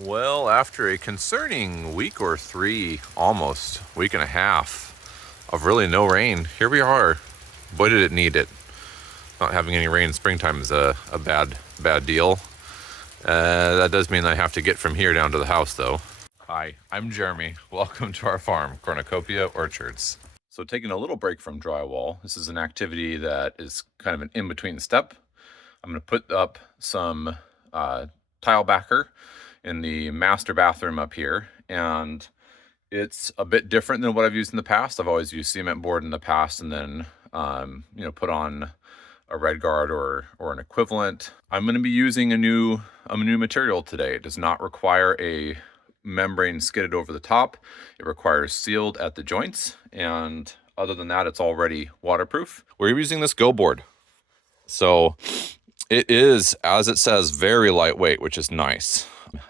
Well, after a concerning week or three, almost week and a half of really no rain, here we are. Boy, did it need it. Not having any rain in springtime is a bad deal. That does mean I have to get from here down to the house though. Hi, I'm Jeremy. Welcome to our farm, Cornucopia Orchards. So taking a little break from drywall, this is an activity that is kind of an in-between step. I'm gonna put up some tile backer in the master bathroom up here, and it's a bit different than what I've used in the past. I've always used cement board in the past and then put on a Redgard or an equivalent. I'm going to be using a new material today. It does not require a membrane skidded over the top. It requires sealed at the joints, and other than that, it's already waterproof. We're using this GoBoard. So it is, as it says, very lightweight, which is nice.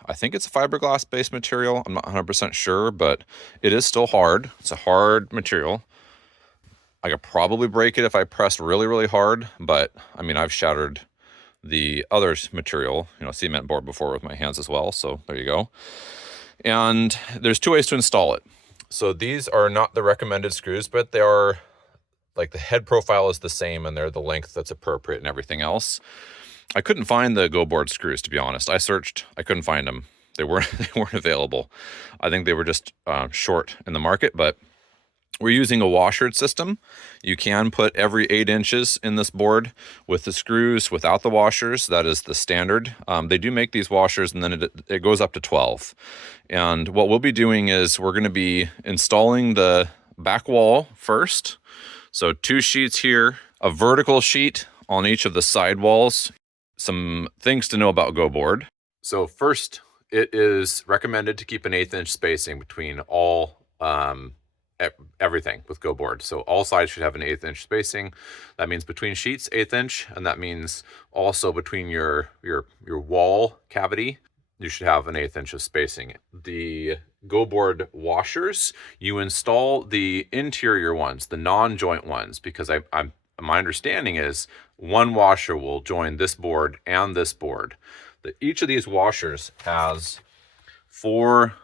I think it's a fiberglass based material. I'm not 100% sure, but it is still hard. It's a hard material. I could probably break it if I pressed really, really hard, but I mean, I've shattered the other material, cement board before with my hands as well. So there you go. And there's two ways to install it. So these are not the recommended screws, but they are, like, the head profile is the same and they're the length that's appropriate and everything else. I couldn't find the GoBoard screws, to be honest. I searched, I couldn't find them. They weren't available. I think they were just short in the market, but we're using a washered system. You can put every 8 inches in this board with the screws without the washers. That is the standard. They do make these washers, and then it goes up to 12. And what we'll be doing is we're going to be installing the back wall first. So 2 sheets here, a vertical sheet on each of the side walls. Some things to know about GoBoard. So first, it is recommended to keep an 1/8 inch spacing between all everything with GoBoard. So all sides should have an 1/8 inch spacing. That means between sheets, 1/8 inch, and that means also between your wall cavity, you should have an 1/8 inch of spacing. The GoBoard washers, you install the interior ones, the non-joint ones, because my understanding is one washer will join this board and this board. Each of these washers has 4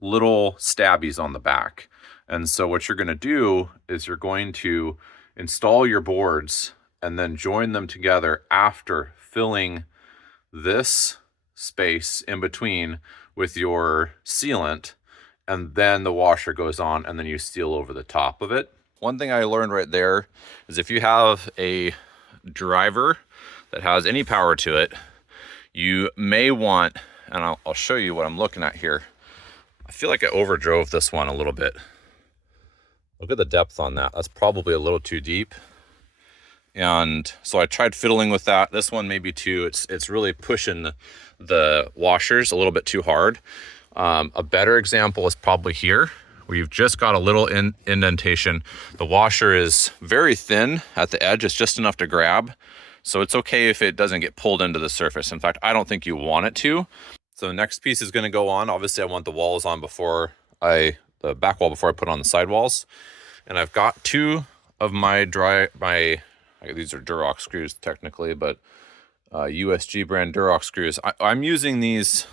little stabbies on the back. And so what you're going to do is you're going to install your boards and then join them together after filling this space in between with your sealant, and then the washer goes on and then you seal over the top of it. One thing I learned right there is if you have a driver that has any power to it, you may want, and I'll show you what I'm looking at here. I feel like I overdrove this one a little bit. Look at the depth on that. That's probably a little too deep. And so I tried fiddling with that. This one maybe too. It's really pushing the washers a little bit too hard. A better example is probably here, where you've just got a little indentation. The washer is very thin at the edge. It's just enough to grab. So it's okay if it doesn't get pulled into the surface. In fact, I don't think you want it to. So the next piece is going to go on. Obviously, I want the walls on the back wall before I put on the side walls. And I've got 2 of my these are Durock screws technically, but USG brand Durock screws. I'm using these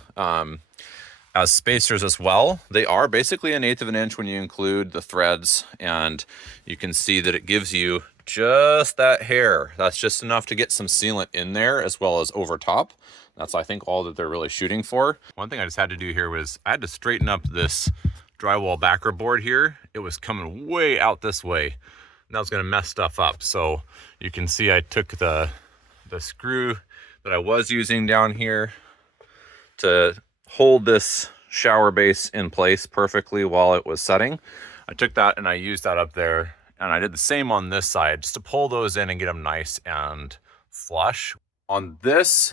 as spacers as well. They are basically 1/8 of an inch when you include the threads, and you can see that it gives you just that hair. That's just enough to get some sealant in there as well as over top. That's, I think, all that they're really shooting for. One thing I just had to do here was I had to straighten up this drywall backer board here. It was coming way out this way, and that was going to mess stuff up. So you can see I took the screw that I was using down here to hold this shower base in place perfectly while it was setting. I took that and I used that up there, and I did the same on this side just to pull those in and get them nice and flush. On these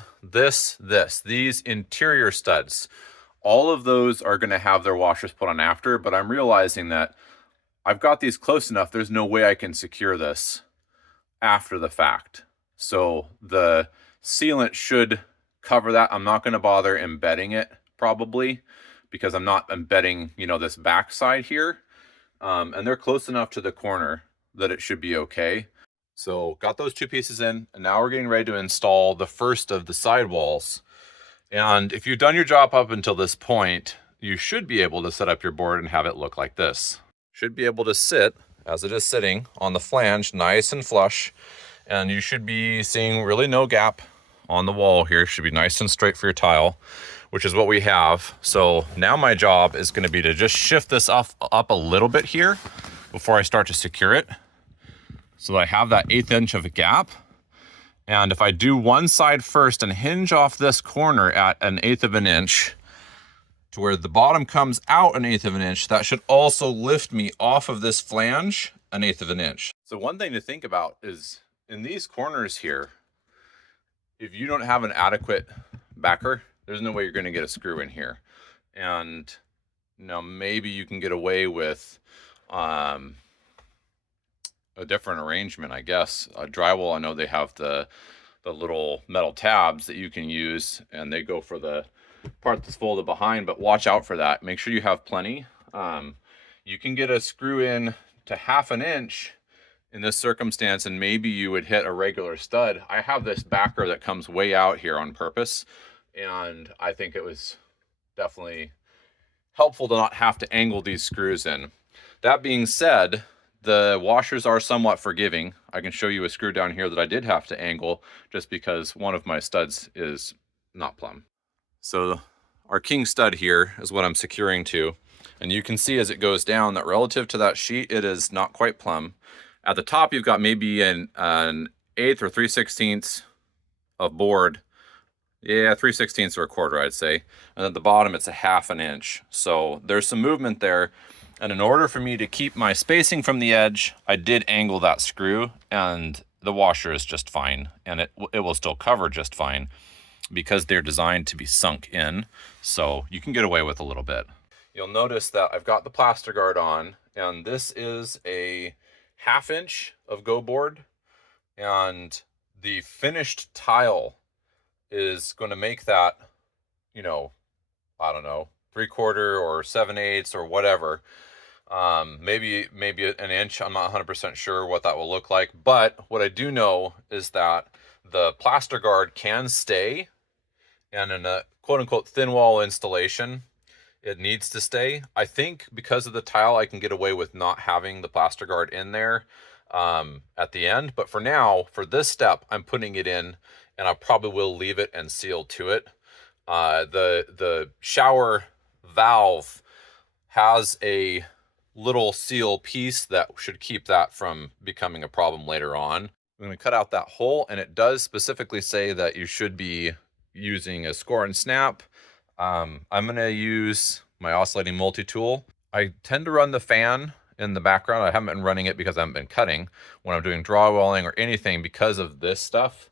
interior studs, all of those are going to have their washers put on after, but I'm realizing that I've got these close enough, there's no way I can secure this after the fact. So the sealant should cover that. I'm not going to bother embedding it probably, because I'm not embedding, this backside here. And they're close enough to the corner that it should be okay. So got those 2 pieces in, and now we're getting ready to install the first of the side walls. And if you've done your job up until this point, you should be able to set up your board and have it look like this. Should be able to sit as it is sitting on the flange, nice and flush. And you should be seeing really no gap on the wall here. Should be nice and straight for your tile, which is what we have. So now my job is going to be to just shift this up a little bit here before I start to secure it. So that I have that 1/8 inch of a gap. And if I do one side first and hinge off this corner at 1/8 of an inch to where the bottom comes out 1/8 of an inch, that should also lift me off of this flange 1/8 of an inch. So one thing to think about is in these corners here, if you don't have an adequate backer, there's no way you're going to get a screw in here. And now maybe you can get away with a different arrangement, I guess. Drywall, I know they have the little metal tabs that you can use, and they go for the part that's folded behind, but watch out for that. Make sure you have plenty. You can get a screw in to 1/2 inch in this circumstance, and maybe you would hit a regular stud. I have this backer that comes way out here on purpose, and I think it was definitely helpful to not have to angle these screws in. That being said, the washers are somewhat forgiving. I can show you a screw down here that I did have to angle just because one of my studs is not plumb. So our king stud here is what I'm securing to. And you can see as it goes down that relative to that sheet, it is not quite plumb. At the top, you've got maybe an 1/8 or 3/16 of board. Yeah, 3/16 or 1/4, I'd say. And at the bottom, it's a 1/2 inch. So there's some movement there. And in order for me to keep my spacing from the edge, I did angle that screw, and the washer is just fine. And it will still cover just fine because they're designed to be sunk in. So you can get away with a little bit. You'll notice that I've got the Plasterguard on, and this is a 1/2 inch of GoBoard, and the finished tile is going to make that, you know, I don't know, 3/4 or 7/8 or whatever. Maybe an inch. I'm not 100% sure what that will look like, but what I do know is that the Plasterguard can stay, and in a quote-unquote thin wall installation, it needs to stay. I think because of the tile, I can get away with not having the Plasterguard in there at the end. But for now, for this step, I'm putting it in, and I probably will leave it and seal to it. The shower valve has a little seal piece that should keep that from becoming a problem later on. I'm going to cut out that hole, and it does specifically say that you should be using a score and snap. I'm going to use my oscillating multi-tool. I tend to run the fan in the background. I haven't been running it because I haven't been cutting. When I'm doing drywalling or anything, because of this stuff,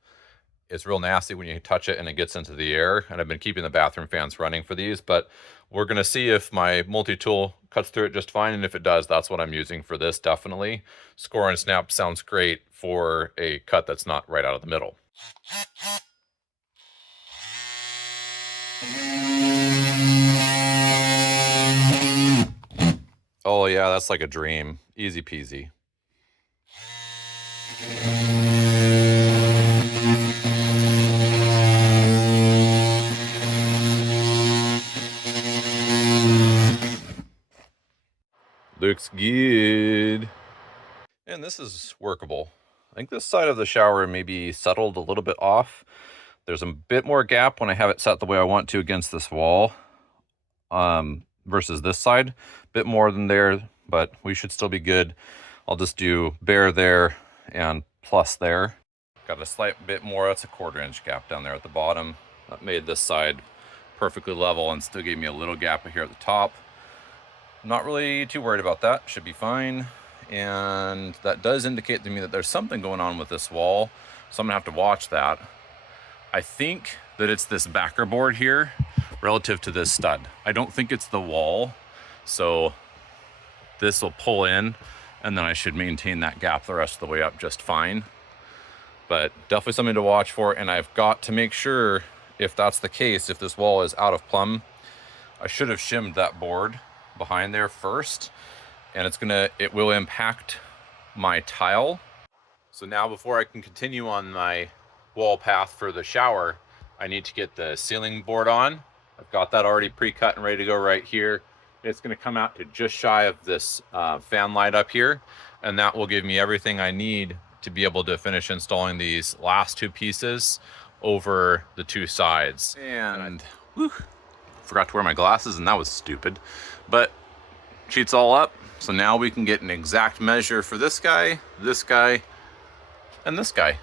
it's real nasty when you touch it and it gets into the air. And I've been keeping the bathroom fans running for these, but we're going to see if my multi-tool cuts through it just fine. And if it does, that's what I'm using for this, definitely. Score and snap sounds great for a cut that's not right out of the middle. Oh yeah, that's like a dream. Easy peasy. Looks good. And this is workable. I think this side of the shower may be settled a little bit off. There's a bit more gap when I have it set the way I want to against this wall versus this side. Bit more than there, but we should still be good. I'll just do bare there and plus there. Got a slight bit more. That's a 1/4 inch gap down there at the bottom. That made this side perfectly level and still gave me a little gap here at the top. I'm not really too worried about that. Should be fine. And that does indicate to me that there's something going on with this wall, so I'm gonna have to watch that. I think that it's this backer board here relative to this stud. I don't think it's the wall, so this will pull in, and then I should maintain that gap the rest of the way up just fine. But definitely something to watch for, and I've got to make sure, if that's the case, if this wall is out of plumb, I should have shimmed that board behind there first, and it will impact my tile. So now, before I can continue on my wall path for the shower, I need to get the ceiling board on. I've got that already pre-cut and ready to go right here. It's going to come out to just shy of this fan light up here, and that will give me everything I need to be able to finish installing these last two pieces over the two sides. And whew, forgot to wear my glasses, and that was stupid. But sheets all up, so now we can get an exact measure for this guy, and this guy.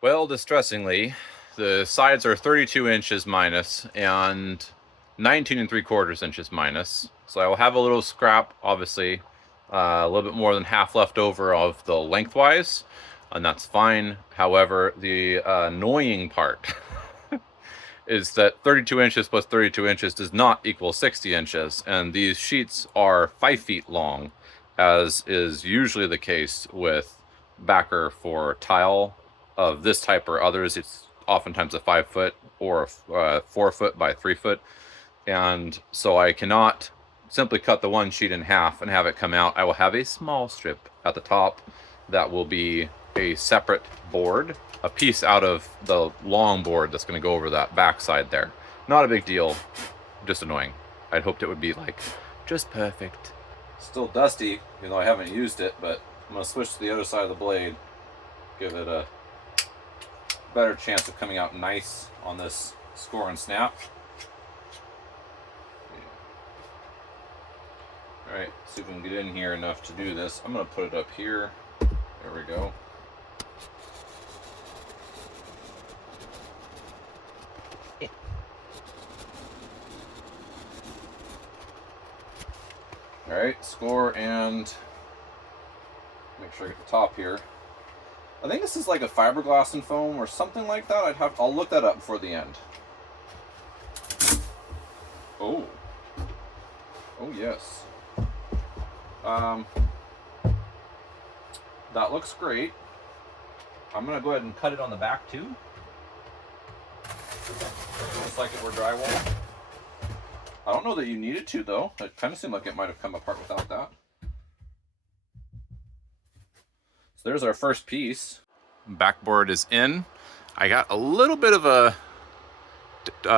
Well, distressingly, the sides are 32 inches minus and 19 3/4 inches minus. So I will have a little scrap, obviously, a little bit more than half left over of the lengthwise, and that's fine. However, the annoying part is that 32 inches plus 32 inches does not equal 60 inches, and these sheets are 5 feet long, as is usually the case with backer for tile of this type or others. It's oftentimes a 5 foot or a 4 foot by 3 foot, and so I cannot simply cut the one sheet in half and have it come out. I will have a small strip at the top that will be a separate board, a piece out of the long board that's going to go over that back side there. Not a big deal, just annoying. I'd hoped it would be like just perfect. Still dusty, even though I haven't used it, but I'm going to switch to the other side of the blade, give it a better chance of coming out nice on this score and snap. All right, see if we can get in here enough to do this. I'm going to put it up here. There we go. All right, score and make sure I get the top here. I think this is like a fiberglass and foam or something like that. I'll look that up before the end. Oh yes. That looks great. I'm gonna go ahead and cut it on the back too. Just like it were drywall. I don't know that you needed to though. It kind of seemed like it might have come apart without that. So there's our first piece. Backboard is in. I got a little bit of a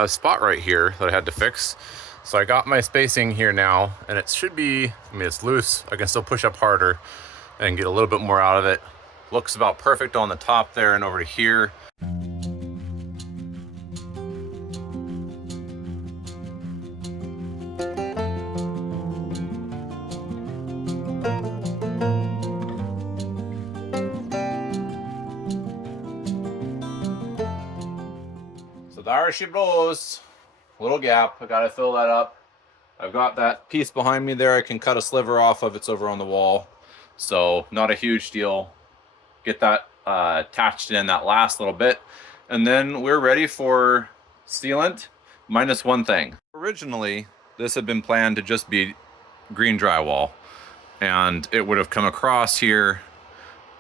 spot right here that I had to fix. So I got my spacing here now, and it should be, I mean, it's loose. I can still push up harder and get a little bit more out of it. Looks about perfect on the top there and over to here. So there she blows. Little gap, I gotta fill that up. I've got that piece behind me there I can cut a sliver off of. It's over on the wall, so not a huge deal. Get that attached in that last little bit, and then we're ready for sealant, minus one thing. Originally, this had been planned to just be green drywall, and it would have come across here,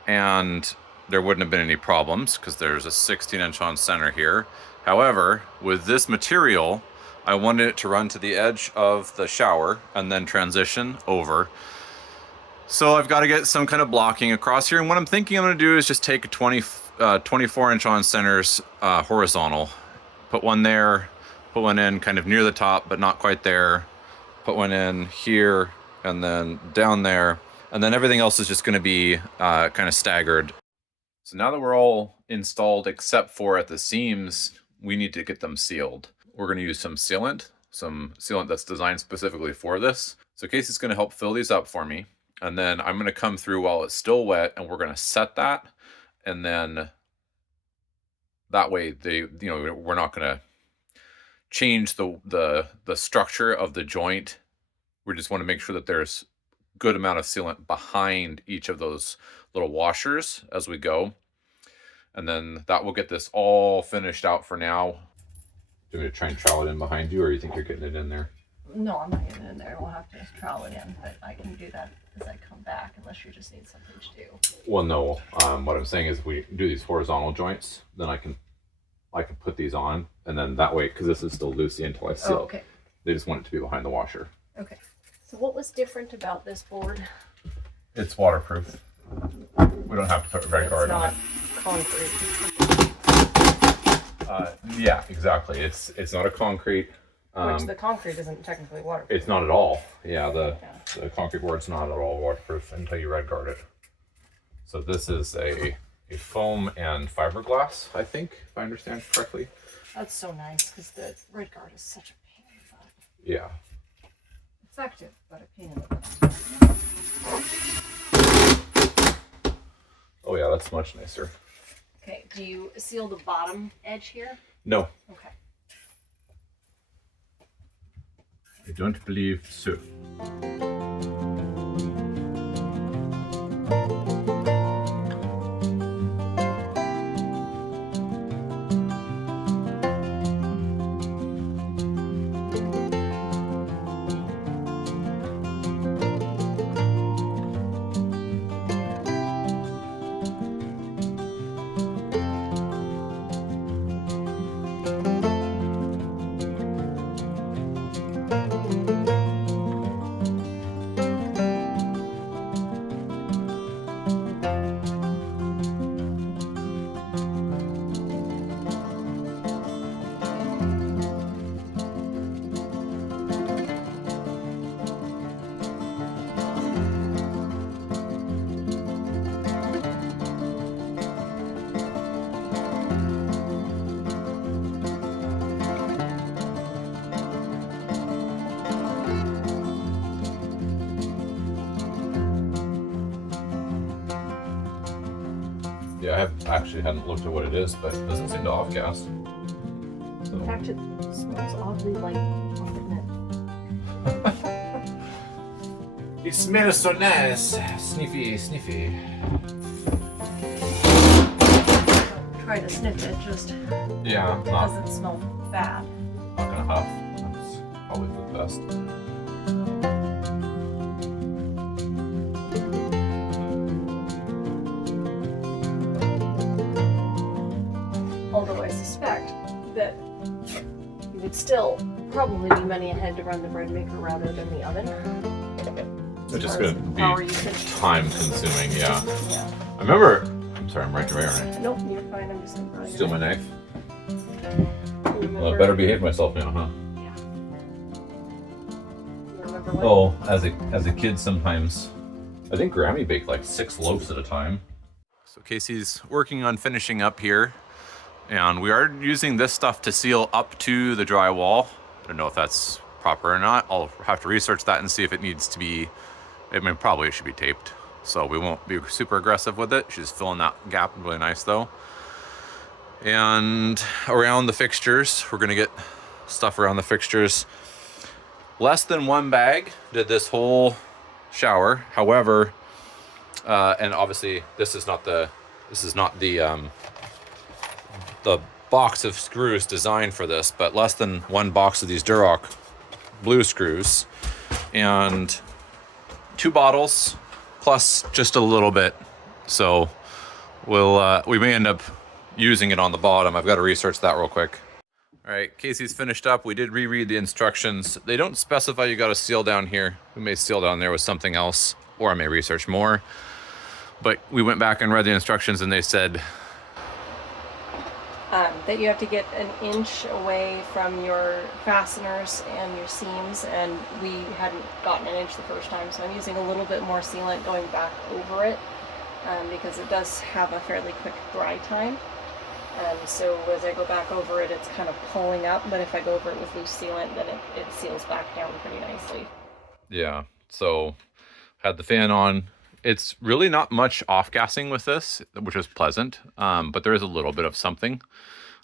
and there wouldn't have been any problems because there's a 16-inch on center here. However, with this material, I wanted it to run to the edge of the shower and then transition over. So I've got to get some kind of blocking across here. And what I'm thinking I'm going to do is just take a 24-inch on centers horizontal, put one there, put one in kind of near the top, but not quite there, put one in here, and then down there. And then everything else is just going to be kind of staggered. So now that we're all installed except for at the seams, we need to get them sealed. We're going to use some sealant that's designed specifically for this. So Casey's going to help fill these up for me. And then I'm going to come through while it's still wet, and we're going to set that. And then that way we're not going to change the structure of the joint. We just want to make sure that there's good amount of sealant behind each of those little washers as we go. And then that will get this all finished out for now. Do you want me to try and trowel it in behind you, or you think you're getting it in there? No, I'm not getting it in there. We'll have to just trowel it in, but I can do that as I come back, unless you just need something to do. Well, no. What I'm saying is, if we do these horizontal joints, then I can put these on, and then that way, because this is still loosey until I seal. Oh, okay. They just want it to be behind the washer. Okay. So what was different about this board? It's waterproof. We don't have to put Redgard on it. Concrete. Yeah, exactly. It's not a concrete. Which the concrete isn't technically waterproof. It's not at all. Yeah, the concrete board's not at all waterproof until you Redgard it. So this is a foam and fiberglass, I think, if I understand correctly. That's so nice because the Redgard is such a pain in the butt. Yeah. Effective, but a pain in the butt. Oh yeah, that's much nicer. Okay, do you seal the bottom edge here? No, Okay. I don't believe so. Yeah, I actually hadn't looked at what it is, but it doesn't seem to off gas. So. In fact, it smells oddly like chocolate. It smells so nice. Sniffy, sniffy. Try to sniff it, just Yeah, doesn't smell bad. not gonna huff. That's probably for the best. Although I suspect that you would still probably be money ahead to run the bread maker rather than the oven. It's just far as gonna power be usage. time consuming, yeah. Yeah. I remember, I'm sorry, I'm right away, aren't Nope, you're fine. I'm just gonna I? Steal my knife. Remember, Well, I better behave myself now, huh? Yeah. You remember what? Oh, as a kid sometimes, I think Grammy baked like 6 loaves at a time. So Casey's working on finishing up here, and we are using this stuff to seal up to the drywall. I don't know if that's proper or not. I'll have to research that and see if it needs to be, I mean, probably it should be taped. So we won't be super aggressive with it. She's filling that gap really nice though. And around the fixtures, we're gonna get stuff around the fixtures. Less than 1 bag did this whole shower. However, and obviously this is not the box of screws designed for this, but less than 1 box of these Durock blue screws and 2 bottles plus just a little bit. So we may end up using it on the bottom. I've got to research that real quick. All right, Casey's finished up. We did reread the instructions. They don't specify you got to seal down here. We may seal down there with something else, or I may research more. But we went back and read the instructions, and they said that you have to get 1 inch away from your fasteners and your seams, and we hadn't gotten 1 inch the first time, so I'm using a little bit more sealant going back over it because it does have a fairly quick dry time. So as I go back over it, it's kind of pulling up, but if I go over it with loose sealant, then it seals back down pretty nicely. Yeah, so had the fan on. It's really not much off-gassing with this, which is pleasant, but there is a little bit of something.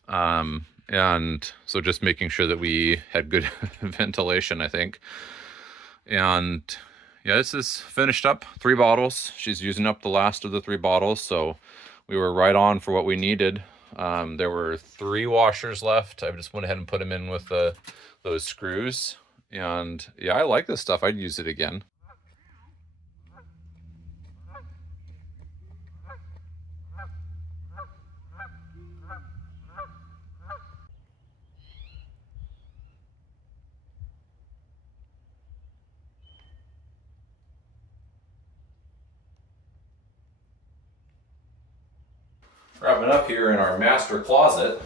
And so just making sure that we had good ventilation, I think. And yeah, this is finished up, 3 bottles. She's using up the last of the 3 bottles, so we were right on for what we needed. There were 3 washers left. I just went ahead and put them in with those screws. And yeah, I like this stuff. I'd use it again. Wrapping up here in our master closet.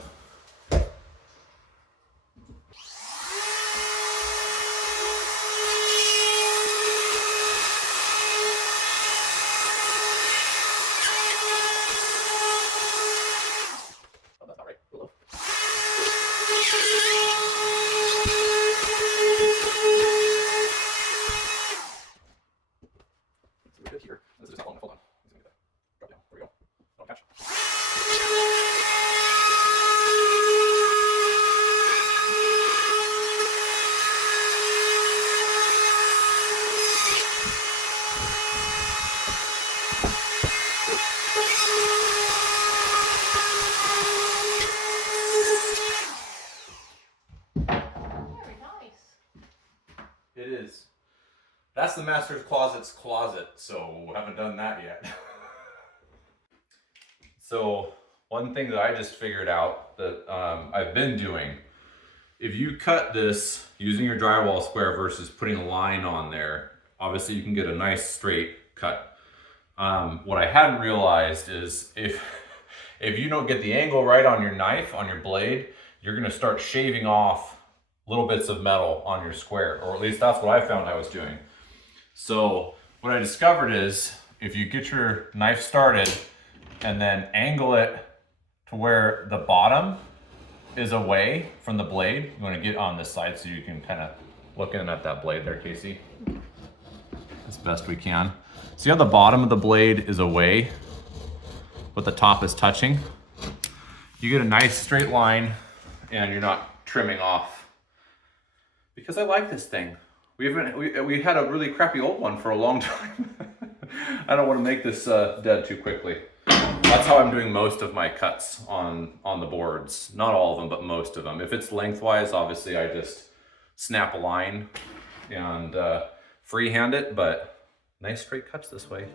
It is. That's the master's closet's closet, so haven't done that yet. So one thing that I just figured out that I've been doing, if you cut this using your drywall square versus putting a line on there, obviously you can get a nice straight cut. What I hadn't realized is if you don't get the angle right on your knife, on your blade, you're gonna start shaving off little bits of metal on your square, or at least that's what I found I was doing. So what I discovered is if you get your knife started and then angle it to where the bottom is away from the blade, you want to get on this side so you can kind of look in at that blade there, Casey, as best we can. See how the bottom of the blade is away, but the top is touching? You get a nice straight line and you're not trimming off. Because I like this thing. We had a really crappy old one for a long time. I don't want to make this dead too quickly. That's how I'm doing most of my cuts on the boards. Not all of them, but most of them. If it's lengthwise, obviously I just snap a line and freehand it, but nice straight cuts this way.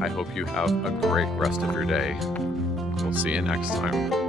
I hope you have a great rest of your day. We'll see you next time.